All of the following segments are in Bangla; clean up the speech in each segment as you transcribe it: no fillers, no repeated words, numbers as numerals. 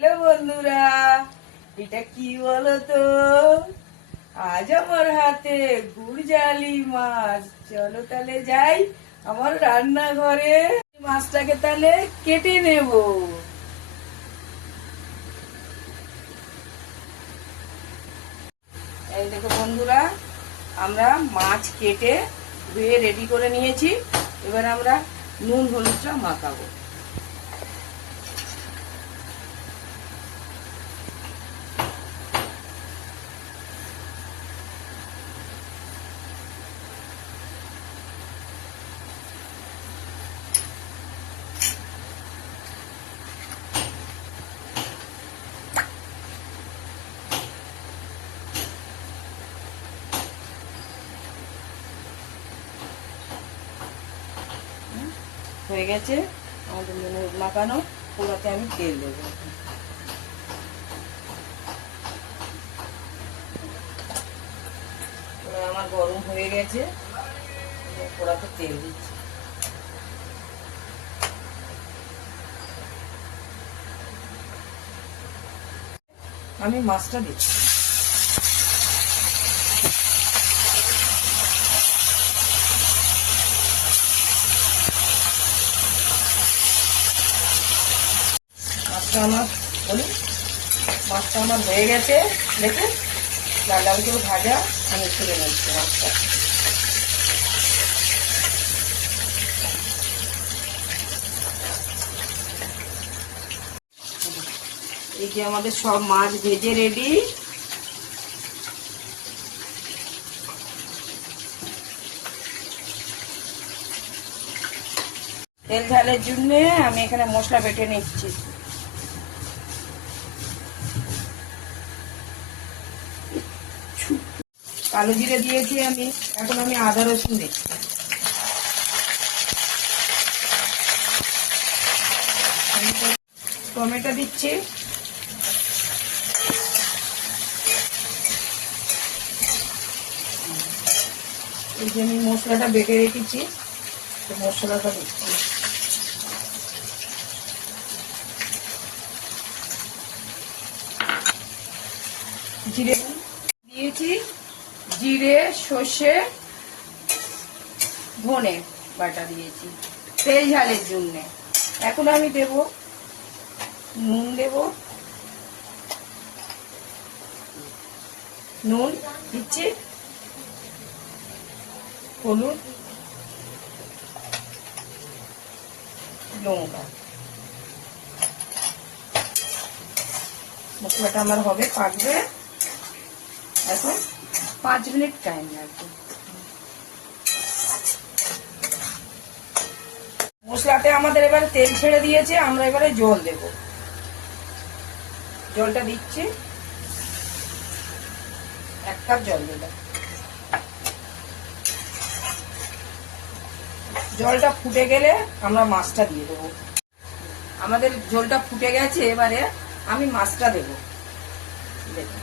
হ্যালো বন্ধুরা, এটা কি বলতো? আজ আমার হাতে গুড়জালি মাছ। চলো তাহলে যাই আমার রান্নাঘরে, মাছটাকে তাহলে কেটে নেব। এই দেখো বন্ধুরা, আমরা মাছ কেটে ধুয়ে রেডি করে নিয়েছি। এবার আমরা নুন হলুদটা মাখাবো। হয়ে গেছে আমাদের নুন হলুদ মাখানো। পুরোতে আমি তেল দেবো। আমার গরম হয়ে গেছে, পোড়াতে তেল দিচ্ছি। আমি মাছটা দিচ্ছি। মাছটা আমার হয়ে গেছে। দেখে লাল লাল করে ভাজা, আমি তুলে নিচ্ছি মাছটা। এই যে আমাদের সব মাছ ভেজে রেডি। তেল ঝালের জন্য আমি এখানে মশলা বেটে নিচ্ছি। কালো জিরে দিয়েছি আমি। এখন আমি আদা রসুন দিচ্ছি। টমেটো দিচ্ছি। এই যে আমি মশলাটা বেটে রেখেছি, মশলাটা দিচ্ছি। জিরে দিয়েছি, জিরে সর্ষে ধনে বাটা দিয়েছি তেল ঝালের জন্য। এখন আমি দেব নুন, দেব নুন দিচ্ছি, হলুদ, লঙ্কা। মশলাটা আমার হবে, পাকবে। এখন 5 মিনিট টাইম লাগবে। মশলাতে আমাদের এবারে তেল ছেড়ে দিয়েছে। আমরা এবারে জল দেব। জলটা দিচ্ছি, 1 কাপ জল দিলাম। জলটা ফুটে গেলে আমরা মাছটা দিয়ে দেবো। আমাদের ঝোলটা ফুটে গেছে, এবারে আমি মাছটা দেবো। দেখুন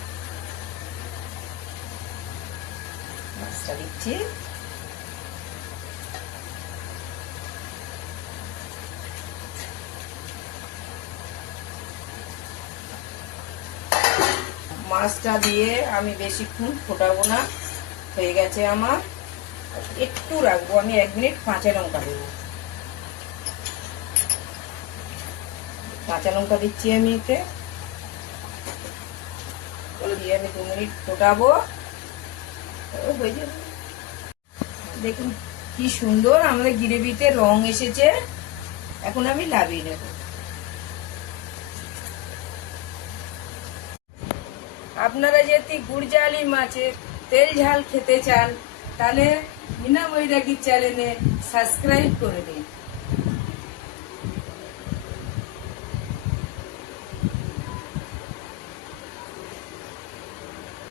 মাছটা দিচ্ছি। মাছটা দিয়ে আমি বেশিক্ষণ ফোটাবো না, হয়ে গেছে আমার। একটু রাখবো আমি 1 মিনিট। কাঁচা লঙ্কা দেবো। কাঁচা লঙ্কা দিচ্ছি আমি এতে। দিয়ে আমি 2 মিনিট ফোটাবো, হয়ে যাবে। দেখুন কি সুন্দর আমাদের গ্রেভিতে রং এসেছে। এখন আমি নামিয়ে নেব। আপনারা যদি গুড়জালি মাছের তেল ঝাল খেতে চান, তাহলে মিনা বৈরাগীর চ্যানেলে সাবস্ক্রাইব করে দিন।